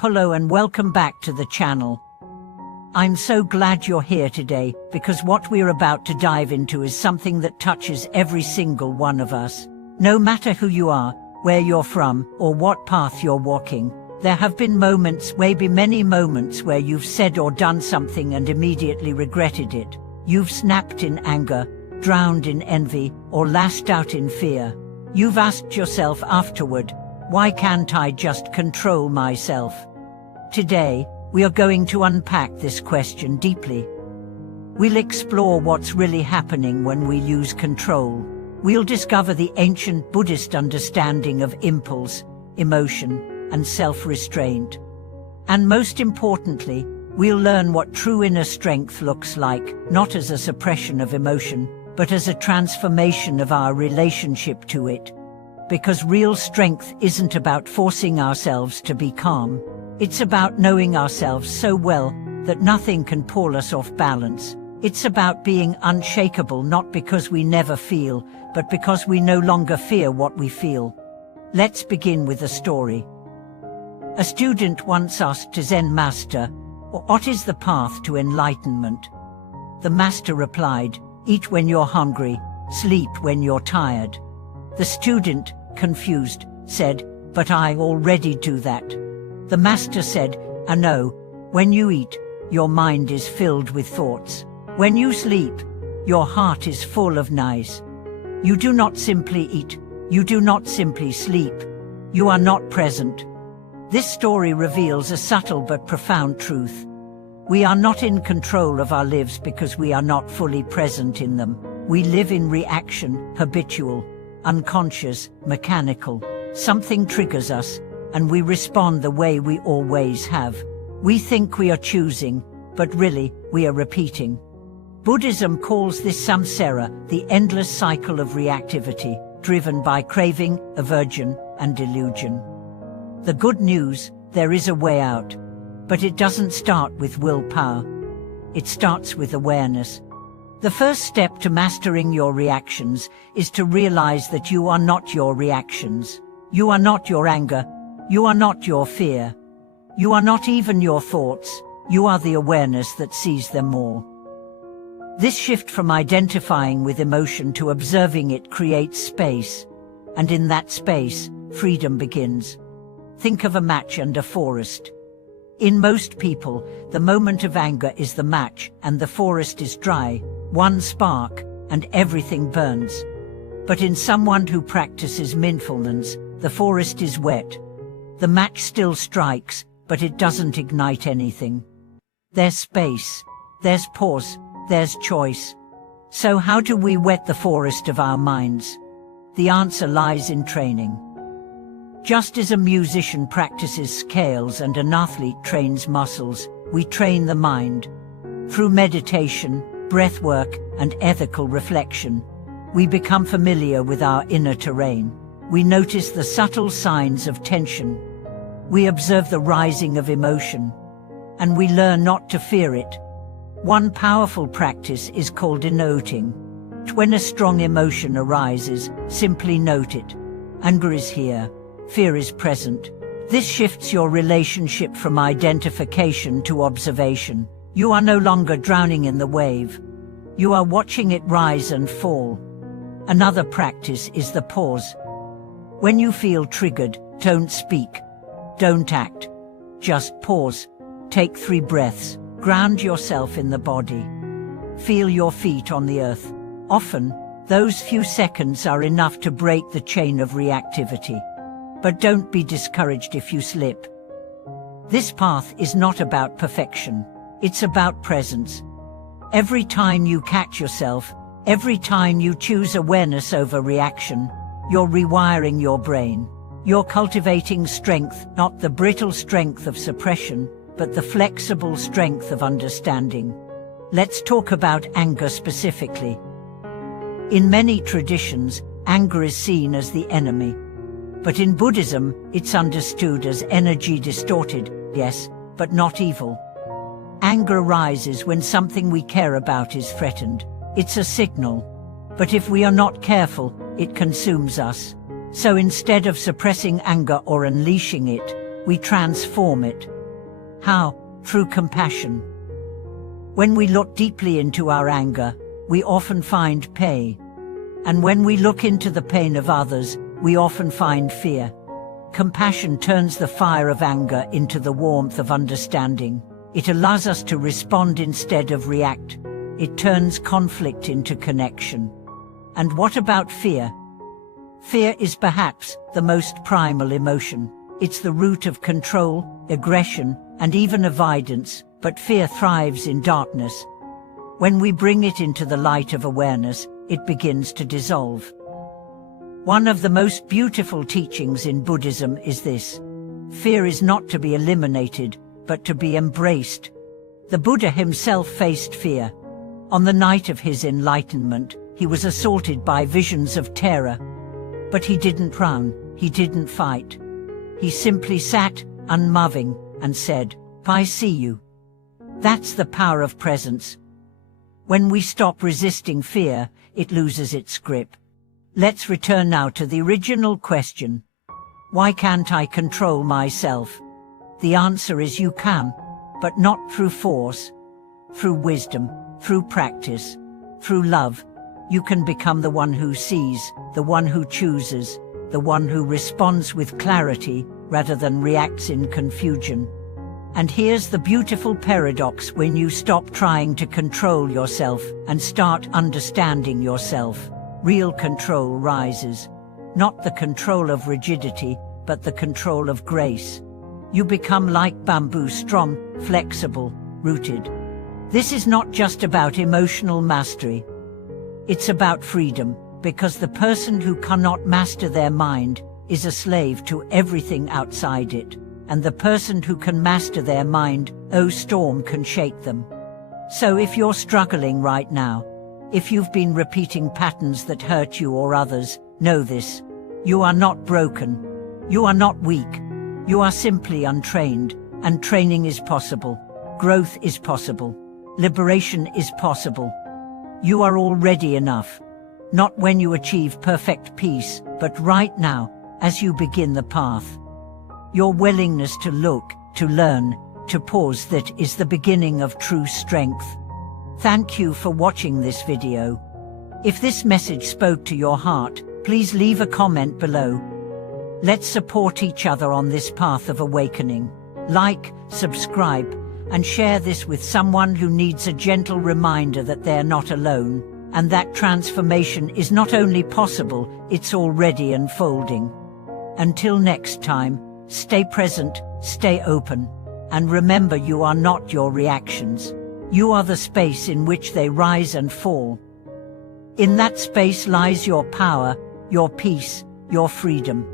Hello and welcome back to the channel. I'm so glad you're here today because what we're about to dive into is something that touches every single one of us. No matter who you are, where you're from, or what path you're walking, there have been moments, maybe many moments, where you've said or done something and immediately regretted it. You've snapped in anger, drowned in envy, or lashed out in fear. You've asked yourself afterward, why can't I just control myself? Today, we are going to unpack this question deeply. We'll explore what's really happening when we lose control. We'll discover the ancient Buddhist understanding of impulse, emotion, and self-restraint. And most importantly, we'll learn what true inner strength looks like, not as a suppression of emotion, but as a transformation of our relationship to it. Because real strength isn't about forcing ourselves to be calm. It's about knowing ourselves so well that nothing can pull us off balance. It's about being unshakable, not because we never feel, but because we no longer fear what we feel. Let's begin with a story. A student once asked a Zen master, "What is the path to enlightenment?" The master replied, "Eat when you're hungry, sleep when you're tired." The student, confused, said, "But I already do that." The master said, "I know. When you eat, your mind is filled with thoughts. When you sleep, your heart is full of noise. You do not simply eat. You do not simply sleep. You are not present." This story reveals a subtle but profound truth. We are not in control of our lives because we are not fully present in them. We live in reaction, habitual, unconscious, mechanical. Something triggers us, and we respond the way we always have. We think we are choosing, but really, we are repeating. Buddhism calls this samsara, the endless cycle of reactivity, driven by craving, aversion, and delusion. The good news, there is a way out. But it doesn't start with willpower. It starts with awareness. The first step to mastering your reactions is to realize that you are not your reactions. You are not your anger. You are not your fear. You are not even your thoughts. You are the awareness that sees them all. This shift from identifying with emotion to observing it creates space. And in that space, freedom begins. Think of a match and a forest. In most people, the moment of anger is the match and the forest is dry. One spark, and everything burns. But in someone who practices mindfulness, the forest is wet. The match still strikes, but it doesn't ignite anything. There's space, there's pause, there's choice. So how do we wet the forest of our minds? The answer lies in training. Just as a musician practices scales and an athlete trains muscles, we train the mind. Through meditation, breath work, and ethical reflection, we become familiar with our inner terrain. We notice the subtle signs of tension. We observe the rising of emotion, and we learn not to fear it. One powerful practice is called denoting. When a strong emotion arises, simply note it. Anger is here. Fear is present. This shifts your relationship from identification to observation. You are no longer drowning in the wave. You are watching it rise and fall. Another practice is the pause. When you feel triggered, don't speak. Don't act. Just pause. Take 3 breaths. Ground yourself in the body. Feel your feet on the earth. Often, those few seconds are enough to break the chain of reactivity. But don't be discouraged if you slip. This path is not about perfection. It's about presence. Every time you catch yourself, every time you choose awareness over reaction, you're rewiring your brain. You're cultivating strength, not the brittle strength of suppression, but the flexible strength of understanding. Let's talk about anger specifically. In many traditions, anger is seen as the enemy. But in Buddhism, it's understood as energy distorted, yes, but not evil. Anger arises when something we care about is threatened. It's a signal. But if we are not careful, it consumes us. So instead of suppressing anger or unleashing it, we transform it. How? Through compassion. When we look deeply into our anger, we often find pain. And when we look into the pain of others, we often find fear. Compassion turns the fire of anger into the warmth of understanding. It allows us to respond instead of react. It turns conflict into connection. And what about fear? Fear is perhaps the most primal emotion. It's the root of control, aggression, and even avoidance, but fear thrives in darkness. When we bring it into the light of awareness, it begins to dissolve. One of the most beautiful teachings in Buddhism is this: fear is not to be eliminated, but to be embraced. The Buddha himself faced fear. On the night of his enlightenment, he was assaulted by visions of terror. But he didn't run, he didn't fight. He simply sat, unmoving, and said, "I see you." That's the power of presence. When we stop resisting fear, it loses its grip. Let's return now to the original question. Why can't I control myself? The answer is you can, but not through force. Through wisdom, through practice, through love, you can become the one who sees, the one who chooses, the one who responds with clarity rather than reacts in confusion. And here's the beautiful paradox: when you stop trying to control yourself and start understanding yourself, real control rises. Not the control of rigidity, but the control of grace. You become like bamboo, strong, flexible, rooted. This is not just about emotional mastery. It's about freedom, because the person who cannot master their mind is a slave to everything outside it. And the person who can master their mind, no storm can shake them. So if you're struggling right now, if you've been repeating patterns that hurt you or others, know this: you are not broken. You are not weak. You are simply untrained, and training is possible. Growth is possible. Liberation is possible. You are already enough. Not when you achieve perfect peace, but right now, as you begin the path. Your willingness to look, to learn, to pause, that is the beginning of true strength. Thank you for watching this video. If this message spoke to your heart, please leave a comment below. Let's support each other on this path of awakening. Like, subscribe, and share this with someone who needs a gentle reminder that they're not alone, and that transformation is not only possible, it's already unfolding. Until next time, stay present, stay open, and remember, you are not your reactions. You are the space in which they rise and fall. In that space lies your power, your peace, your freedom.